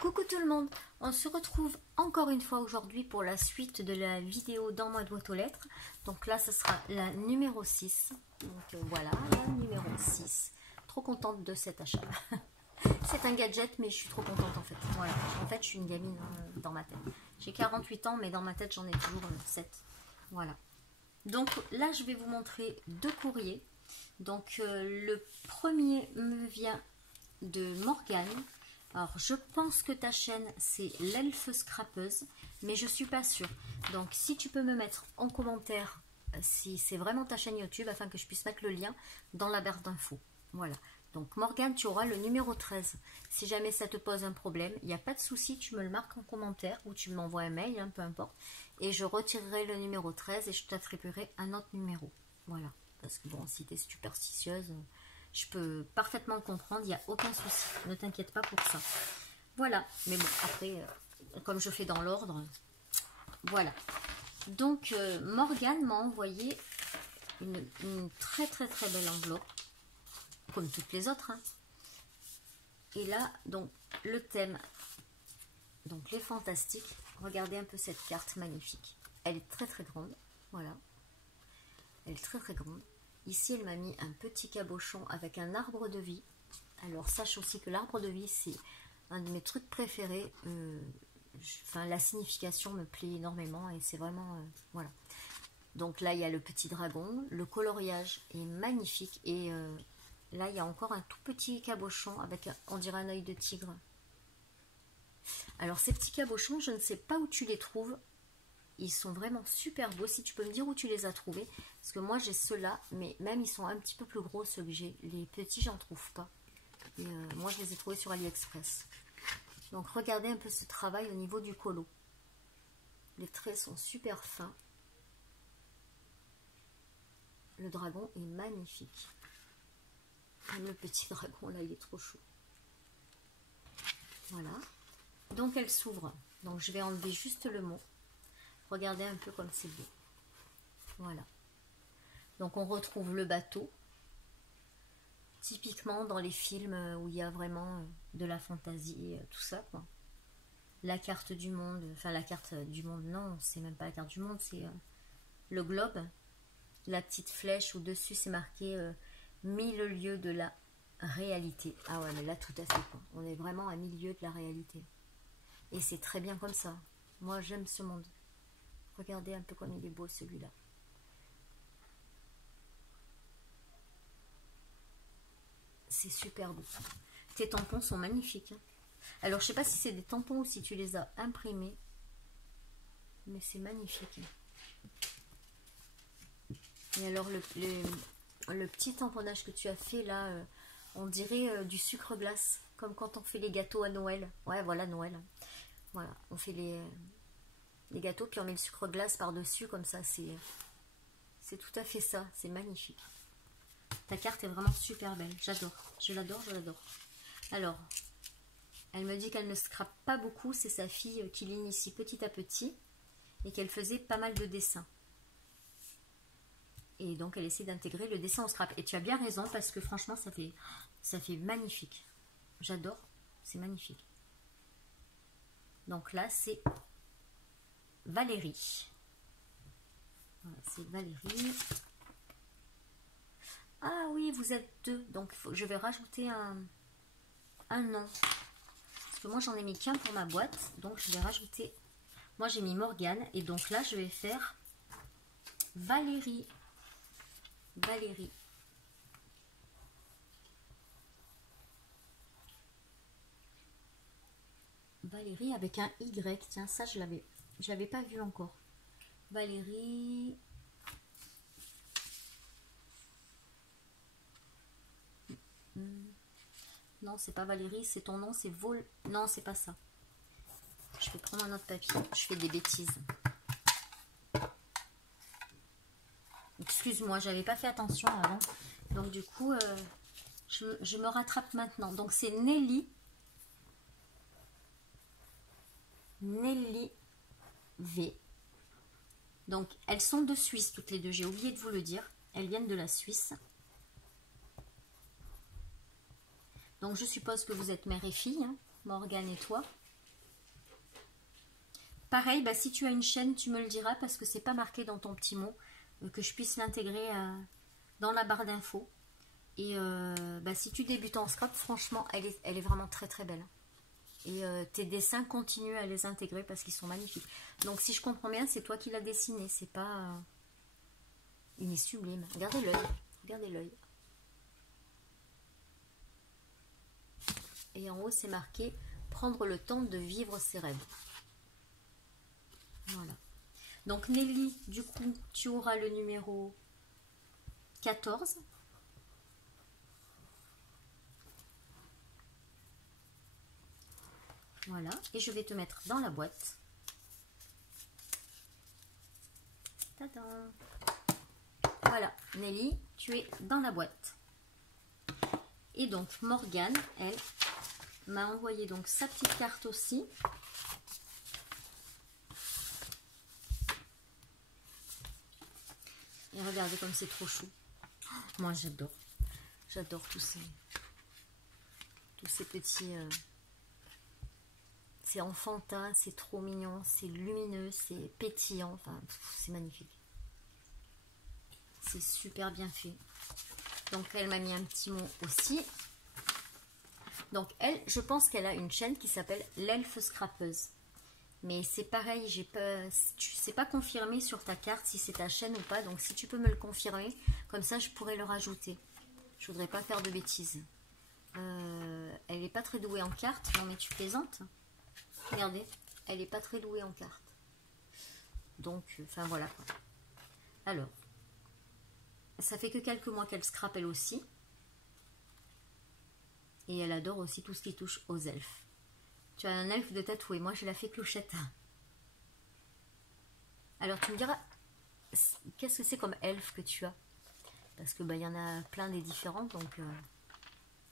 Coucou tout le monde, on se retrouve encore une fois aujourd'hui pour la suite de la vidéo dans ma boîte aux lettres. Donc là ce sera la numéro 6. Donc voilà, la numéro 6. Trop contente de cet achat. C'est un gadget mais je suis trop contente en fait. Voilà, en fait je suis une gamine dans ma tête. J'ai 48 ans mais dans ma tête j'en ai toujours 7. Voilà. Donc là je vais vous montrer deux courriers. Donc le premier me vient de Morgane. Alors je pense que ta chaîne c'est l'elfe scrapeuse, mais je suis pas sûre. Donc si tu peux me mettre en commentaire si c'est vraiment ta chaîne YouTube afin que je puisse mettre le lien dans la barre d'infos. Voilà. Donc Morgane, tu auras le numéro 13. Si jamais ça te pose un problème, il n'y a pas de souci, tu me le marques en commentaire ou tu m'envoies un mail, hein, peu importe. Et je retirerai le numéro 13 et je t'attribuerai un autre numéro. Voilà. Parce que bon, si tu es superstitieuse, je peux parfaitement le comprendre, il n'y a aucun souci. Ne t'inquiète pas pour ça. Voilà. Mais bon, après, comme je fais dans l'ordre, voilà. Donc, Morgane m'a envoyé une très belle enveloppe. Comme toutes les autres. Hein. Et là, donc, le thème, donc les fantastiques. Regardez un peu cette carte magnifique. Elle est très grande. Voilà. Elle est très grande. Ici, elle m'a mis un petit cabochon avec un arbre de vie. Alors, sache aussi que l'arbre de vie, c'est un de mes trucs préférés. Enfin, la signification me plaît énormément et c'est vraiment... voilà. Donc là, il y a le petit dragon. Le coloriage est magnifique et... là, il y a encore un tout petit cabochon avec, on dirait un œil de tigre. Alors, ces petits cabochons, je ne sais pas où tu les trouves. Ils sont vraiment super beaux. Si tu peux me dire où tu les as trouvés. Parce que moi, j'ai ceux-là, mais même ils sont un petit peu plus gros, ceux que j'ai. Les petits, j'en trouve pas. Et moi, je les ai trouvés sur AliExpress. Donc, regardez un peu ce travail au niveau du colo. Les traits sont super fins. Le dragon est magnifique. Même le petit dragon là, il est trop chou. Voilà. Donc elle s'ouvre. Donc je vais enlever juste le mot. Regardez un peu comme c'est beau. Voilà. Donc on retrouve le bateau. Typiquement dans les films où il y a vraiment de la fantaisie, tout ça quoi. La carte du monde. Enfin la carte du monde, non, c'est même pas la carte du monde, c'est le globe. La petite flèche au-dessus c'est marqué... 1000 lieues de la réalité. Ah ouais, mais là, tout à fait, quoi. On est vraiment à 1000 lieues de la réalité. Et c'est très bien comme ça. Moi, j'aime ce monde. Regardez un peu comme il est beau, celui-là. C'est super beau. Tes tampons sont magnifiques. Hein. Alors, je sais pas si c'est des tampons ou si tu les as imprimés. Mais c'est magnifique. Et alors, le petit tamponnage que tu as fait là, on dirait du sucre glace, comme quand on fait les gâteaux à Noël. Ouais, voilà, Noël. Voilà, on fait les gâteaux, puis on met le sucre glace par-dessus, comme ça, c'est tout à fait ça, c'est magnifique. Ta carte est vraiment super belle, j'adore, je l'adore, je l'adore. Alors, elle me dit qu'elle ne scrape pas beaucoup, c'est sa fille qui l'initie petit à petit, et qu'elle faisait pas mal de dessins. Et donc, elle essaie d'intégrer le dessin au scrap. Et tu as bien raison, parce que franchement, ça fait magnifique. J'adore, c'est magnifique. Donc là, c'est Valérie. Voilà, c'est Valérie. Ah oui, vous êtes deux. Donc, je vais rajouter un nom. Parce que moi, j'en ai mis qu'un pour ma boîte. Donc, je vais rajouter... Moi, j'ai mis Morgane. Et donc là, je vais faire Valérie. Valérie. Valérie avec un Y. Tiens, ça, je l'avais pas vu encore. Valérie. Non, c'est pas Valérie, c'est ton nom, c'est Vol... Non, c'est pas ça. Je vais prendre un autre papier. Je fais des bêtises. Excuse-moi, j'avais pas fait attention avant. Donc du coup, je me rattrape maintenant. Donc c'est Nelly. Nelly V. Donc elles sont de Suisse toutes les deux. J'ai oublié de vous le dire. Elles viennent de la Suisse. Donc je suppose que vous êtes mère et fille, hein, Morgane et toi. Pareil, bah, si tu as une chaîne, tu me le diras parce que c'est pas marqué dans ton petit mot, que je puisse l'intégrer dans la barre d'infos. Et bah, si tu débutes en scrap, franchement, elle est vraiment très très belle. Et tes dessins, continuent à les intégrer parce qu'ils sont magnifiques. Donc si je comprends bien, c'est toi qui l'as dessiné, c'est pas... Il est sublime. Regardez l'œil, regardez l'œil. Et en haut, c'est marqué « Prendre le temps de vivre ses rêves ». Voilà. Donc Nelly, du coup, tu auras le numéro 14. Voilà. Et je vais te mettre dans la boîte. Tadam! Voilà, Nelly, tu es dans la boîte. Et donc Morgane, elle, m'a envoyé donc sa petite carte aussi. Et regardez comme c'est trop chou. Moi j'adore. J'adore tous ces petits... c'est enfantin, c'est trop mignon, c'est lumineux, c'est pétillant. Enfin, c'est magnifique. C'est super bien fait. Donc elle m'a mis un petit mot aussi. Donc elle, je pense qu'elle a une chaîne qui s'appelle l'Elfe Scrapeuse. Mais c'est pareil, c'est pas confirmé sur ta carte si c'est ta chaîne ou pas. Donc si tu peux me le confirmer, comme ça je pourrais le rajouter. Je voudrais pas faire de bêtises. Elle n'est pas très douée en cartes. Non mais tu plaisantes. Regardez, elle n'est pas très douée en cartes. Donc, enfin voilà quoi. Alors, ça fait que quelques mois qu'elle scrape elle aussi. Et elle adore aussi tout ce qui touche aux elfes. Tu as un elfe de tatoué. Moi, je la fais Clochette. Alors, tu me diras, qu'est-ce que c'est comme elfe que tu as? Parce que bah, y en a plein des différents. Donc,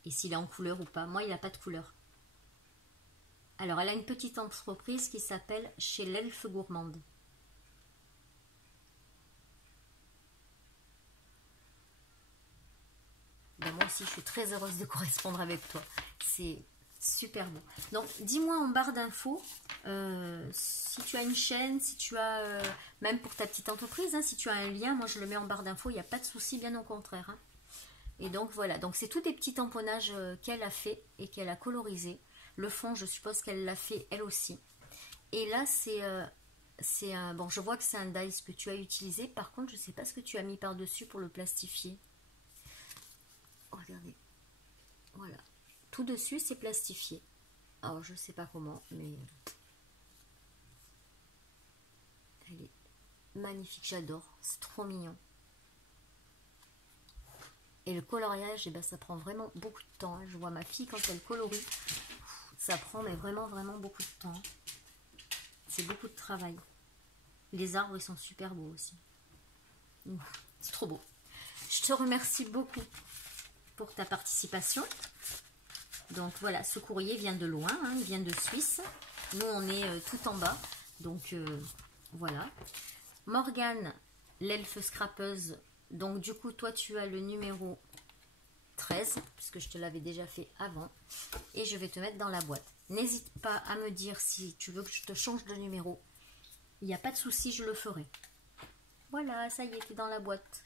et s'il est en couleur ou pas. Moi, il n'a pas de couleur. Alors, elle a une petite entreprise qui s'appelle Chez l'Elfe Gourmande. Ben, moi aussi, je suis très heureuse de correspondre avec toi. C'est super beau. Donc, dis-moi en barre d'infos si tu as une chaîne, si tu as, même pour ta petite entreprise, hein, si tu as un lien, moi je le mets en barre d'infos, il n'y a pas de souci, bien au contraire. Hein. Et donc, voilà. Donc, c'est tous des petits tamponnages qu'elle a fait et qu'elle a colorisé. Le fond, je suppose qu'elle l'a fait elle aussi. Et là, c'est un... Bon, je vois que c'est un dice que tu as utilisé. Par contre, je ne sais pas ce que tu as mis par-dessus pour le plastifier. Oh, regardez. Voilà. Tout dessus, c'est plastifié. Alors, je ne sais pas comment, mais... Elle est magnifique, j'adore. C'est trop mignon. Et le coloriage, eh ben, ça prend vraiment beaucoup de temps. Je vois ma fille, quand elle colorie, ça prend mais vraiment, vraiment beaucoup de temps. C'est beaucoup de travail. Les arbres, ils sont super beaux aussi. C'est trop beau. Je te remercie beaucoup pour ta participation. Donc voilà, ce courrier vient de loin, hein, il vient de Suisse. Nous, on est tout en bas. Donc voilà. Morgane, l'elfe scrapeuse. Donc du coup, toi, tu as le numéro 13, puisque je te l'avais déjà fait avant. Et je vais te mettre dans la boîte. N'hésite pas à me dire si tu veux que je te change de numéro. Il n'y a pas de souci, je le ferai. Voilà, ça y est, t'es dans la boîte.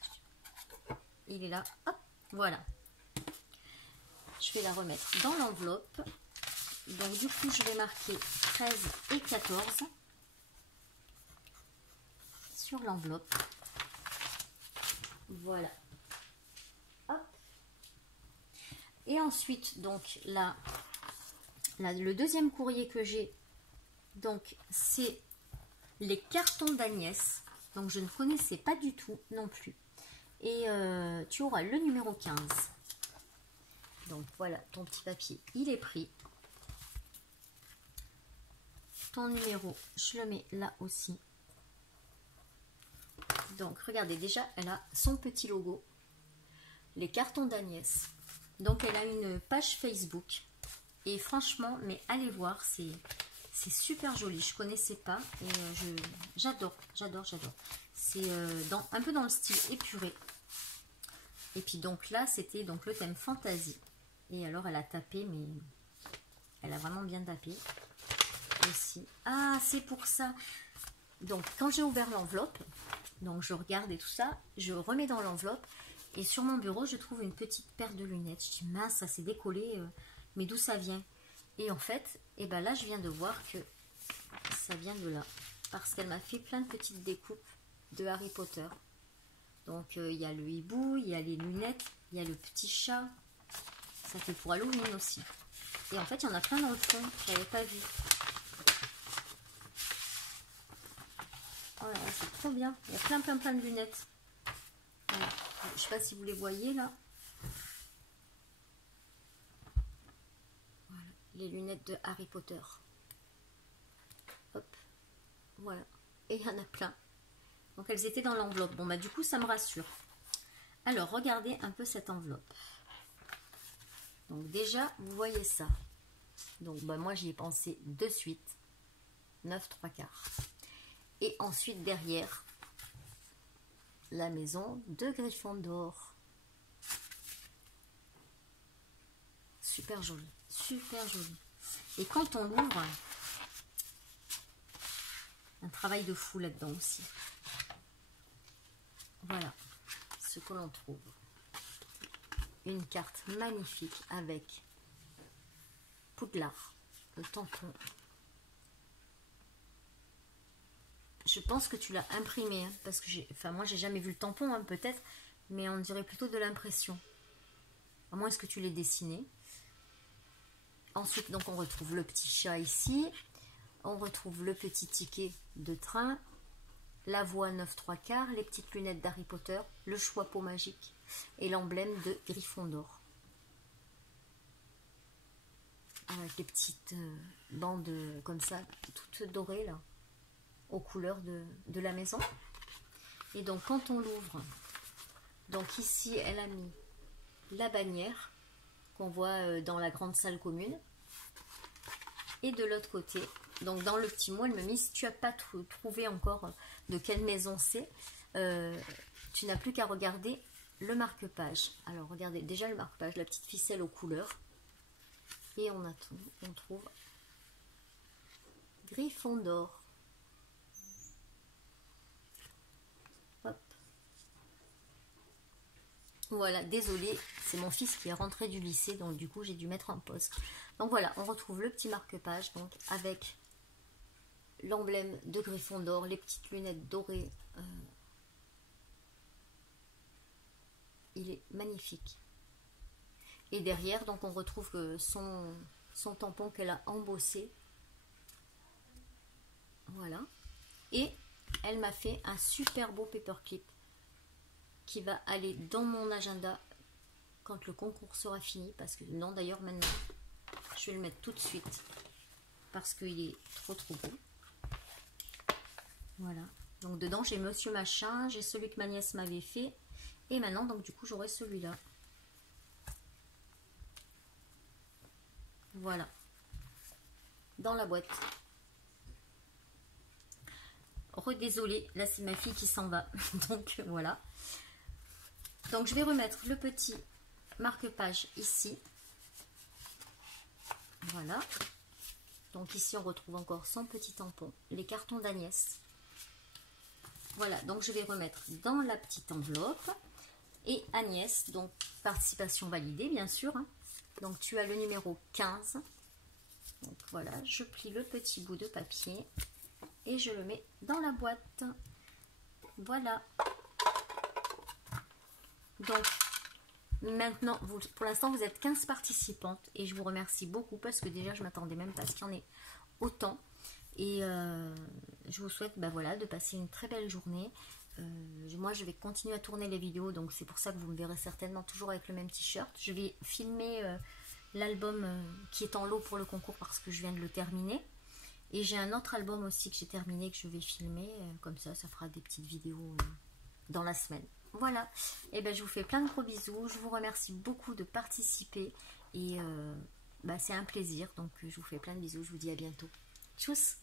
Il est là. Hop, voilà. Je vais la remettre dans l'enveloppe. Donc du coup, je vais marquer 13 et 14 sur l'enveloppe. Voilà. Hop. Et ensuite, donc là, le deuxième courrier que j'ai, donc c'est les cartons d'Agnès. Donc je ne connaissais pas du tout non plus. Et tu auras le numéro 15. Donc voilà, ton petit papier, il est pris. Ton numéro, je le mets là aussi. Donc regardez, déjà, elle a son petit logo. Les cartons d'Agnès. Donc elle a une page Facebook. Et franchement, mais allez voir, c'est super joli. Je connaissais pas et j'adore, j'adore, j'adore. C'est un peu dans le style épuré. Et puis donc là, c'était donc le thème fantasy. Et alors elle a tapé, mais elle a vraiment bien tapé. aussi. Ah, c'est pour ça. Donc, quand j'ai ouvert l'enveloppe, donc je regarde et tout ça, je remets dans l'enveloppe. Et sur mon bureau, je trouve une petite paire de lunettes. Je dis, mince, ça s'est décollé, mais d'où ça vient? Et en fait, et ben là, je viens de voir que ça vient de là. Parce qu'elle m'a fait plein de petites découpes de Harry Potter. Donc, il y a le hibou, il y a les lunettes, il y a le petit chat. Ça fait pour Halloween aussi. Et en fait, il y en a plein dans le fond, je n'avais pas vu. Oh là là, c'est trop bien. Il y a plein de lunettes. Voilà. Je ne sais pas si vous les voyez là. Voilà, les lunettes de Harry Potter. Hop, voilà. Et il y en a plein. Donc elles étaient dans l'enveloppe. Bon bah du coup ça me rassure. Alors regardez un peu cette enveloppe. Donc déjà vous voyez ça. Donc bah, moi j'y ai pensé de suite. 9/3. Et ensuite derrière la maison de Gryffondor. Super joli, super joli. Et quand on l'ouvre, un travail de fou là-dedans aussi. Voilà ce que l'on trouve. Une carte magnifique avec Poudlard, le tampon. Je pense que tu l'as imprimé, hein, parce que moi j'ai jamais vu le tampon, hein, peut-être, mais on dirait plutôt de l'impression. À moins que tu l'aies dessiné. Ensuite, donc on retrouve le petit chat ici. On retrouve le petit ticket de train. La voix 9/3, les petites lunettes d'Harry Potter, le choix-peau magique et l'emblème de Gryffondor. Avec les petites bandes comme ça, toutes dorées là, aux couleurs de la maison. Et donc quand on l'ouvre, donc ici elle a mis la bannière qu'on voit dans la grande salle commune. Et de l'autre côté, donc dans le petit mot, elle me dit, si tu n'as pas trouvé encore de quelle maison c'est, tu n'as plus qu'à regarder le marque-page. Alors regardez, déjà le marque-page, la petite ficelle aux couleurs. Et on trouve Gryffondor. Hop. Voilà, désolé, c'est mon fils qui est rentré du lycée, donc du coup j'ai dû mettre en pause. Donc voilà, on retrouve le petit marque-page, donc avec l'emblème de Gryffondor, les petites lunettes dorées. Il est magnifique. Et derrière, donc on retrouve son tampon qu'elle a embossé. Voilà. Et elle m'a fait un super beau paperclip qui va aller dans mon agenda quand le concours sera fini. Parce que non, d'ailleurs maintenant, je vais le mettre tout de suite parce qu'il est trop beau. Voilà. Donc dedans, j'ai Monsieur Machin, j'ai celui que ma nièce m'avait fait. Et maintenant, donc du coup, j'aurai celui-là. Voilà. Dans la boîte. Désolée, là c'est ma fille qui s'en va. Donc voilà. Donc je vais remettre le petit marque-page ici. Voilà. Donc ici on retrouve encore son petit tampon, les cartons d'Agnès. Voilà, donc je vais remettre dans la petite enveloppe. Et Agnès, donc participation validée bien sûr. Hein. Donc tu as le numéro 15. Donc voilà, je plie le petit bout de papier et je le mets dans la boîte. Voilà. Donc maintenant, pour l'instant vous êtes 15 participantes et je vous remercie beaucoup parce que déjà je m'attendais même pas à ce qu'il y en ait autant. Et je vous souhaite voilà, de passer une très belle journée. Moi je vais continuer à tourner les vidéos, donc c'est pour ça que vous me verrez certainement toujours avec le même t-shirt. Je vais filmer l'album qui est en lot pour le concours parce que je viens de le terminer. Et j'ai un autre album aussi que j'ai terminé que je vais filmer. Comme ça, ça fera des petites vidéos dans la semaine. Voilà. Et ben je vous fais plein de gros bisous. Je vous remercie beaucoup de participer. Et c'est un plaisir. Donc je vous fais plein de bisous. Je vous dis à bientôt. Tchuss!